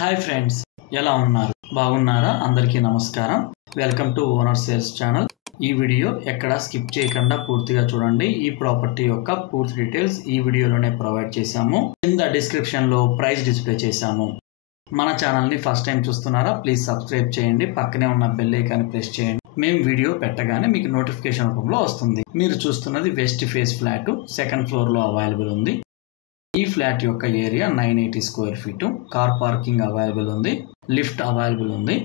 Hi friends, ఎలా ఉన్నారు? బాగున్నారా? అందరికీ నమస్కారం. Welcome to owner sales channel. ఈ వీడియో ఎక్కడ స్కిప్ చేయకుండా పూర్తిగా చూడండి. ఈ ప్రాపర్టీ యొక్క పూర్తి డీటెయిల్స్ ఈ వీడియోలోనే ప్రొవైడ్ చేశాము. కింద డిస్క్రిప్షన్ లో ప్రైస్ డిస్ప్లే చేశాము. మన ఛానల్ ని ఫస్ట్ టైం చూస్తున్నారా? ప్లీజ్ సబ్స్క్రైబ్ చేయండి. పక్కనే ఉన్న బెల్ ఐకాన్ ప్రెస్ చేయండి. మేము వీడియో పెట్టగానే మీకు నోటిఫికేషన్ రూపంలో వస్తుంది. మీరు చూస్తున్నది west face flat, second floor లో అవైలబుల్ ఉంది. ఈ ఫ్లాట్ యొక్క area 980 square feet. Car parking available ఉంది. లిఫ్ట్ అవైలబుల్ ఉంది.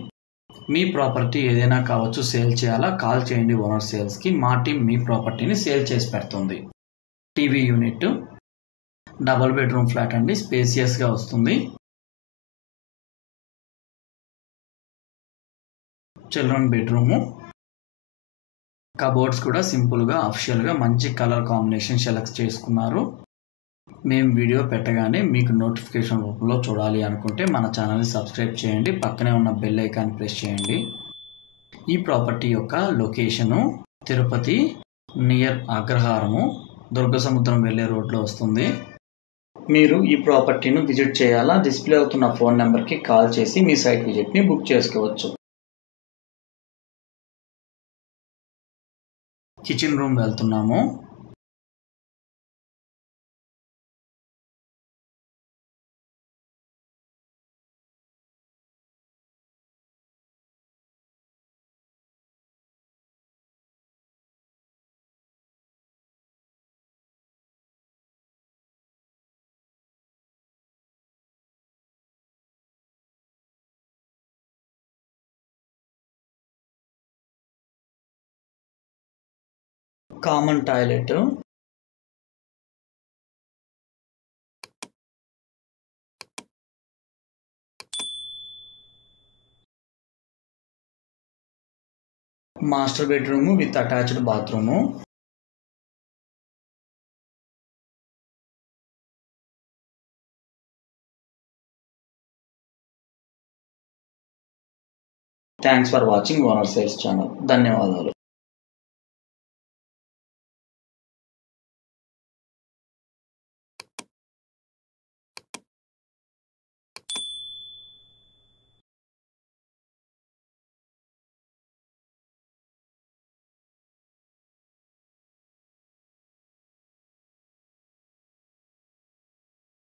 మీ ప్రాపర్టీ ఏదైనా కావచ్చు, సేల్ చేయాలా? కాల్ చేయండి ఓనర్ సేల్స్ కి. మా టీం మీ ప్రాపర్టీని సేల్ చేసి పెడుతుంది. TV unit, double bedroom flat అండి. స్పేసియస్ గా వస్తుంది. చిల్డ్రన్ బెడ్రూము, కబోర్డ్స్ కూడా సింపుల్ గా అఫిషియల్ గా మంచి కలర్ కాంబినేషన్ సెలెక్ట్ చేసుకున్నారు. మేము వీడియో పెట్టగానే మీకు నోటిఫికేషన్ రూపంలో చూడాలి అనుకుంటే మన ఛానల్ని సబ్స్క్రైబ్ చేయండి. పక్కనే ఉన్న బెల్ ఐకాన్ ప్రెస్ చేయండి. ఈ ప్రాపర్టీ యొక్క లొకేషను తిరుపతి నియర్ అగ్రహారము, దుర్గసముద్రం వెళ్ళే రోడ్లో వస్తుంది. మీరు ఈ ప్రాపర్టీని విజిట్ చేయాలా? డిస్ప్లే అవుతున్న ఫోన్ నెంబర్కి కాల్ చేసి మీ సైట్ విజిట్ని బుక్ చేసుకోవచ్చు. కిచెన్ రూమ్ వెళ్తున్నాము. Common toilet, master bedroom with attached bathroom. Thanks for watching owner sales channel. ధన్యవాదాలు.